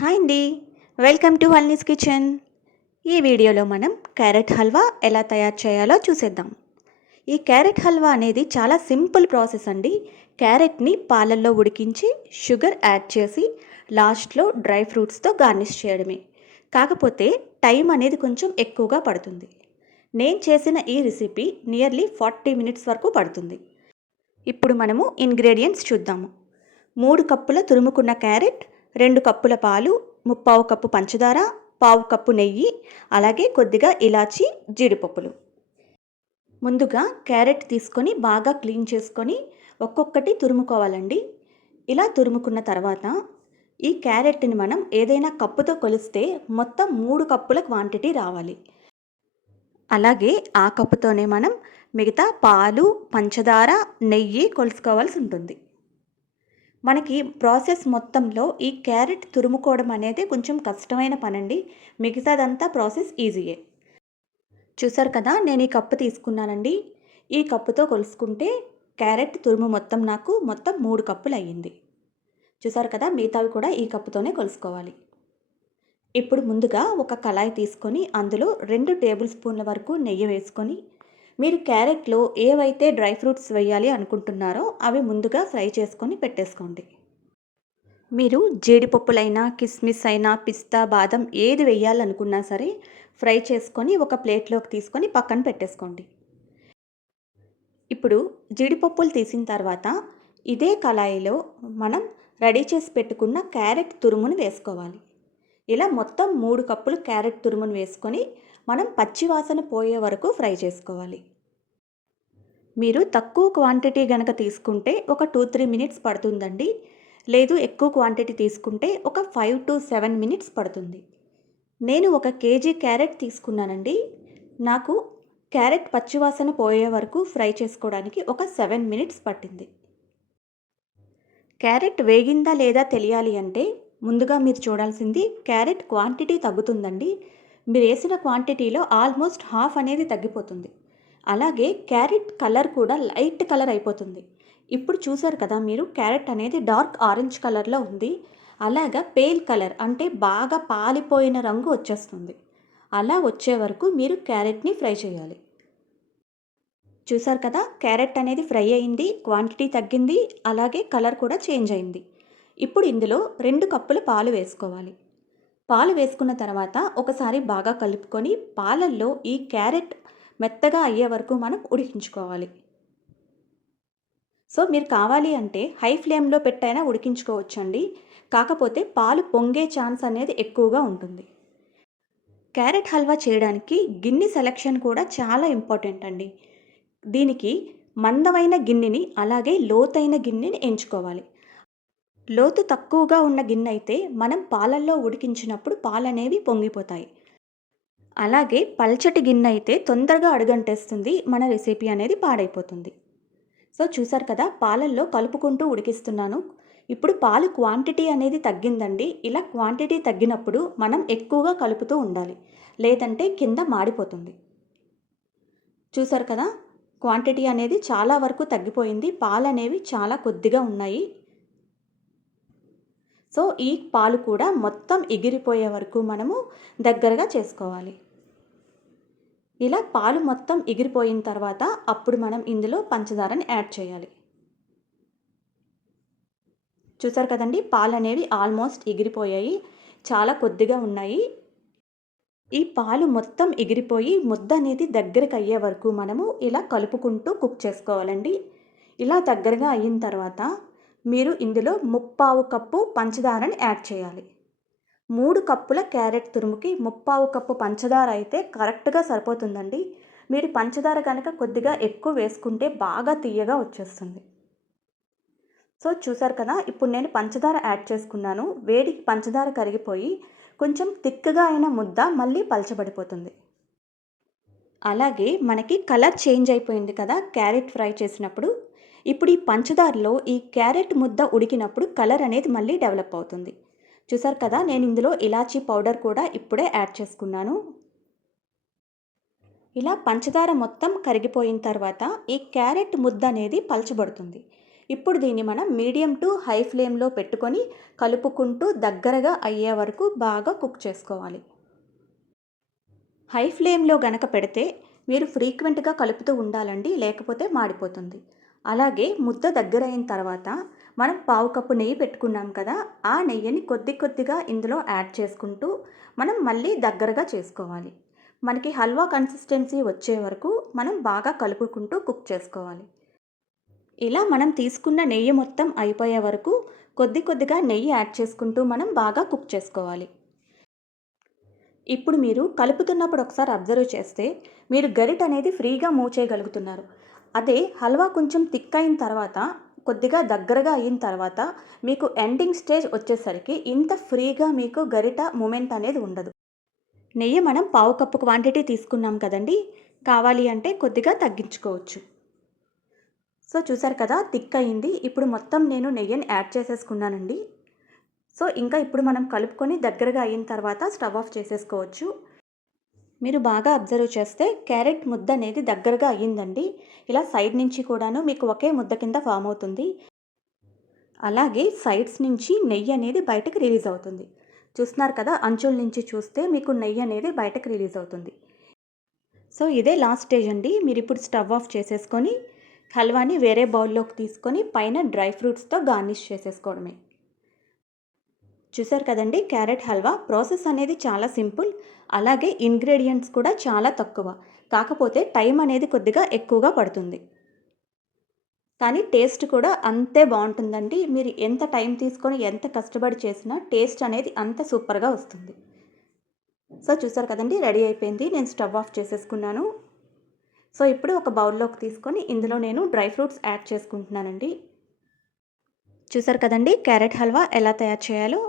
Hi అండి. Welcome to హల్నీస్ kitchen. ఈ వీడియోలో మనం క్యారెట్ హల్వా ఎలా తయారు చేయాలో చూసేద్దాం. ఈ క్యారెట్ హల్వా అనేది చాలా సింపుల్ ప్రాసెస్ అండి. క్యారెట్ని పాలల్లో ఉడికించి షుగర్ యాడ్ చేసి లాస్ట్లో డ్రై ఫ్రూట్స్తో గార్నిష్ చేయడమే. కాకపోతే టైం అనేది కొంచెం ఎక్కువగా పడుతుంది. నేను చేసిన ఈ రెసిపీ నియర్లీ 40 మినిట్స్ వరకు పడుతుంది. ఇప్పుడు మనము ఇంగ్రీడియంట్స్ చూద్దాము. 3 కప్పుల తురుముకున్న క్యారెట్, 2 కప్పుల పాలు, ముప్పావు కప్పు పంచదార, పావు కప్పు నెయ్యి, అలాగే కొద్దిగా ఇలాచి, జీడిపప్పులు. ముందుగా క్యారెట్ తీసుకొని బాగా క్లీన్ చేసుకొని ఒక్కొక్కటి తురుముకోవాలండి. ఇలా తురుముకున్న తర్వాత ఈ క్యారెట్ని మనం ఏదైనా కప్పుతో కొలిస్తే మొత్తం 3 కప్పుల క్వాంటిటీ రావాలి. అలాగే ఆ కప్పుతోనే మనం మిగతా పాలు, పంచదార, నెయ్యి కొలుసుకోవాల్సి ఉంటుంది. మనకి ప్రాసెస్ మొత్తంలో ఈ క్యారెట్ తురుముకోవడం అనేది కొంచెం కష్టమైన పనండి. మిగతాదంతా ప్రాసెస్ ఈజీయే. చూసారు కదా, నేను ఈ కప్పు తీసుకున్నానండి. ఈ కప్పుతో కొలుసుకుంటే క్యారెట్ తురుము నాకు మొత్తం 3 కప్పులు అయ్యింది. చూసారు కదా, మిగతావి కూడా ఈ కప్పుతోనే కొలుసుకోవాలి. ఇప్పుడు ముందుగా ఒక కళాయి తీసుకొని అందులో 2 టేబుల్ స్పూన్ల వరకు నెయ్యి వేసుకొని మీరు క్యారెట్లో ఏవైతే డ్రై ఫ్రూట్స్ వేయాలి అనుకుంటున్నారో అవి ముందుగా ఫ్రై చేసుకొని పెట్టేసుకోండి. మీరు జీడిపప్పులైనా, కిస్మిస్ అయినా, పిస్తా, బాదం ఏది వేయాలనుకున్నా సరే ఫ్రై చేసుకొని ఒక ప్లేట్లోకి తీసుకొని పక్కన పెట్టేసుకోండి. ఇప్పుడు జీడిపప్పులు తీసిన తర్వాత ఇదే కళాయిలో మనం రెడీ చేసి పెట్టుకున్న క్యారెట్ తురుమును వేసుకోవాలి. ఇలా మొత్తం 3 కప్పులు క్యారెట్ తురుమును వేసుకొని మనం పచ్చివాసన పోయే వరకు ఫ్రై చేసుకోవాలి. మీరు తక్కువ క్వాంటిటీ గనక తీసుకుంటే ఒక 2-3 మినిట్స్ పడుతుందండి. లేదు ఎక్కువ క్వాంటిటీ తీసుకుంటే ఒక 5 to 7 మినిట్స్ పడుతుంది. నేను 1 కేజీ క్యారెట్ తీసుకున్నానండి. నాకు క్యారెట్ పచ్చివాసన పోయే వరకు ఫ్రై చేసుకోవడానికి ఒక 7 మినిట్స్ పట్టింది. క్యారెట్ వేగిందా లేదా తెలియాలి అంటే ముందుగా మీరు చూడాల్సింది క్యారెట్ క్వాంటిటీ తగ్గుతుందండి. మీరు వేసిన క్వాంటిటీలో ఆల్మోస్ట్ హాఫ్ అనేది తగ్గిపోతుంది. అలాగే క్యారెట్ కలర్ కూడా లైట్ కలర్ అయిపోతుంది. ఇప్పుడు చూసారు కదా మీరు, క్యారెట్ అనేది డార్క్ ఆరెంజ్ కలర్లో ఉంది. అలాగా పేల్ కలర్ అంటే బాగా పాలిపోయిన రంగు వచ్చేస్తుంది. అలా వచ్చే వరకు మీరు క్యారెట్ని ఫ్రై చేయాలి. చూసారు కదా, క్యారెట్ అనేది ఫ్రై అయింది, క్వాంటిటీ తగ్గింది, అలాగే కలర్ కూడా చేంజ్ అయింది. ఇప్పుడు ఇందులో 2 కప్పుల పాలు వేసుకోవాలి. పాలు వేసుకున్న తర్వాత ఒకసారి బాగా కలుపుకొని పాలల్లో ఈ క్యారెట్ మెత్తగా అయ్యే వరకు మనం ఉడికించుకోవాలి. సో మీరు కావాలి అంటే హై ఫ్లేమ్లో పెట్టైనా ఉడికించుకోవచ్చండి. కాకపోతే పాలు పొంగే ఛాన్స్ అనేది ఎక్కువగా ఉంటుంది. క్యారెట్ హల్వా చేయడానికి గిన్నె సెలెక్షన్ కూడా చాలా ఇంపార్టెంట్ అండి. దీనికి మందమైన గిన్నెని అలాగే లోతైన గిన్నెని ఎంచుకోవాలి. లోతు తక్కువగా ఉన్న గిన్నె అయితే మనం పాలల్లో ఉడికించినప్పుడు పాలనేవి పొంగిపోతాయి. అలాగే పల్చటి గిన్నె అయితే తొందరగా అడుగంటేస్తుంది, మన రెసిపీ అనేది పాడైపోతుంది. సో చూసారు కదా, పాలల్లో కలుపుకుంటూ ఉడికిస్తున్నాను. ఇప్పుడు పాలు క్వాంటిటీ అనేది తగ్గిందండి. ఇలా క్వాంటిటీ తగ్గినప్పుడు మనం ఎక్కువగా కలుపుతూ ఉండాలి, లేదంటే కింద మాడిపోతుంది. చూసారు కదా, క్వాంటిటీ అనేది చాలా వరకు తగ్గిపోయింది. పాలు అనేవి చాలా కొద్దిగా ఉన్నాయి. సో ఈ పాలు కూడా మొత్తం ఎగిరిపోయే వరకు మనము దగ్గరగా చేసుకోవాలి. ఇలా పాలు మొత్తం ఎగిరిపోయిన తర్వాత అప్పుడు మనం ఇందులో పంచదారని యాడ్ చేయాలి. చూసారు కదండి, పాలు అనేవి ఆల్మోస్ట్ ఎగిరిపోయాయి, చాలా కొద్దిగా ఉన్నాయి. ఈ పాలు మొత్తం ఎగిరిపోయి ముద్ద అనేది దగ్గరకు అయ్యే వరకు మనము ఇలా కలుపుకుంటూ కుక్ చేసుకోవాలండి. ఇలా దగ్గరగా అయిన తర్వాత మీరు ఇందులో ముప్పావు కప్పు పంచదారని యాడ్ చేయాలి. 3 కప్పుల క్యారెట్ తురుముకి ముప్పావు కప్పు పంచదార అయితే కరెక్ట్గా సరిపోతుందండి. మీరు పంచదార కనుక కొద్దిగా ఎక్కువ వేసుకుంటే బాగా తియ్యగా వచ్చేస్తుంది. సో చూసారు కదా, ఇప్పుడు నేను పంచదార యాడ్ చేసుకున్నాను. వేడికి పంచదార కరిగిపోయి కొంచెం తిక్కగా అయిన ముద్ద మళ్ళీ పలచబడిపోతుంది. అలాగే మనకి కలర్ చేంజ్ అయిపోయింది కదా క్యారెట్ ఫ్రై చేసినప్పుడు. ఇప్పుడు ఈ పంచదారలో ఈ క్యారెట్ ముద్ద ఉడికినప్పుడు కలర్ అనేది మళ్ళీ డెవలప్ అవుతుంది. చూసారు కదా, నేను ఇందులో ఇలాచీ పౌడర్ కూడా ఇప్పుడే యాడ్ చేసుకున్నాను. ఇలా పంచదార మొత్తం కరిగిపోయిన తర్వాత ఈ క్యారెట్ ముద్ద అనేది పలచబడుతుంది. ఇప్పుడు దీన్ని మనం మీడియం టు హై ఫ్లేమ్లో పెట్టుకొని కలుపుకుంటూ దగ్గరగా అయ్యే వరకు బాగా కుక్ చేసుకోవాలి. హై ఫ్లేమ్లో గనక పెడితే మీరు ఫ్రీక్వెంట్గా కలుపుతూ ఉండాలండి, లేకపోతే మాడిపోతుంది. అలాగే ముద్ద దగ్గరైన తర్వాత మనం పావు కప్పు నెయ్యి పెట్టుకున్నాం కదా, ఆ నెయ్యిని కొద్ది కొద్దిగా ఇందులో యాడ్ చేసుకుంటూ మనం మళ్ళీ దగ్గరగా చేసుకోవాలి. మనకి హల్వా కన్సిస్టెన్సీ వచ్చే వరకు మనం బాగా కలుపుకుంటూ కుక్ చేసుకోవాలి. ఇలా మనం తీసుకున్న నెయ్యి మొత్తం అయిపోయే వరకు కొద్ది కొద్దిగా నెయ్యి యాడ్ చేసుకుంటూ మనం బాగా కుక్ చేసుకోవాలి. ఇప్పుడు మీరు కలుపుతున్నప్పుడు ఒకసారి అబ్జర్వ్ చేస్తే మీరు గరిట అనేది ఫ్రీగా మూవ్ చేయగలుగుతున్నారు. అదే హల్వా కొంచెం థిక్ అయిన తర్వాత, కొద్దిగా దగ్గరగా అయిన తర్వాత మీకు ఎండింగ్ స్టేజ్ వచ్చేసరికి ఇంత ఫ్రీగా మీకు గరిట మూమెంట్ అనేది ఉండదు. నెయ్యి మనం పావు కప్పు క్వాంటిటీ తీసుకున్నాం కదండి, కావాలి అంటే కొద్దిగా తగ్గించుకోవచ్చు. సో చూసారు కదా, థిక్ అయింది. ఇప్పుడు మొత్తం నేను నెయ్యిని యాడ్ చేసేసుకున్నానండి. సో ఇంకా ఇప్పుడు మనం కలుపుకొని దగ్గరగా అయిన తర్వాత స్టవ్ ఆఫ్ చేసేసుకోవచ్చు. మీరు బాగా అబ్జర్వ్ చేస్తే క్యారెట్ ముద్ద అనేది దగ్గరగా అయ్యిందండి. ఇలా సైడ్ నుంచి కూడాను మీకు ఒకే ముద్ద కింద ఫామ్ అవుతుంది. అలాగే సైడ్స్ నుంచి నెయ్యి అనేది బయటకు రిలీజ్ అవుతుంది. చూస్తున్నారు కదా, అంచుల నుంచి చూస్తే మీకు నెయ్యి అనేది బయటకు రిలీజ్ అవుతుంది. సో ఇదే లాస్ట్ స్టేజ్ అండి. మీరు ఇప్పుడు స్టవ్ ఆఫ్ చేసేసుకొని హల్వాని వేరే బౌల్లోకి తీసుకొని పైన డ్రై ఫ్రూట్స్తో గార్నిష్ చేసేసుకోవడమే. చూసారు కదండి, క్యారెట్ హల్వా ప్రాసెస్ అనేది చాలా సింపుల్. అలాగే ఇంగ్రీడియంట్స్ కూడా చాలా తక్కువ. కాకపోతే టైం అనేది కొద్దిగా ఎక్కువగా పడుతుంది. కానీ టేస్ట్ కూడా అంతే బాగుంటుందండి. మీరు ఎంత టైం తీసుకొని ఎంత కష్టపడి చేసినా టేస్ట్ అనేది అంత సూపర్గా వస్తుంది. సో చూసారు కదండి, రెడీ అయిపోయింది. నేను స్టవ్ ఆఫ్ చేసేసుకున్నాను. సో ఇప్పుడు ఒక బౌల్లోకి తీసుకొని ఇందులో నేను డ్రై ఫ్రూట్స్ యాడ్ చేసుకుంటున్నానండి. చూసారు కదండి, క్యారెట్ హల్వా ఎలా తయారు చేయాలో.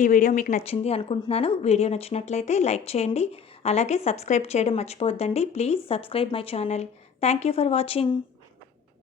ఈ వీడియో మీకు నచ్చింది అనుకుంటున్నాను. వీడియో నచ్చినట్లయితే లైక్ చేయండి. అలాగే సబ్స్క్రైబ్ చేయడం మర్చిపోవద్దండి. Please subscribe my channel. Thank you for watching.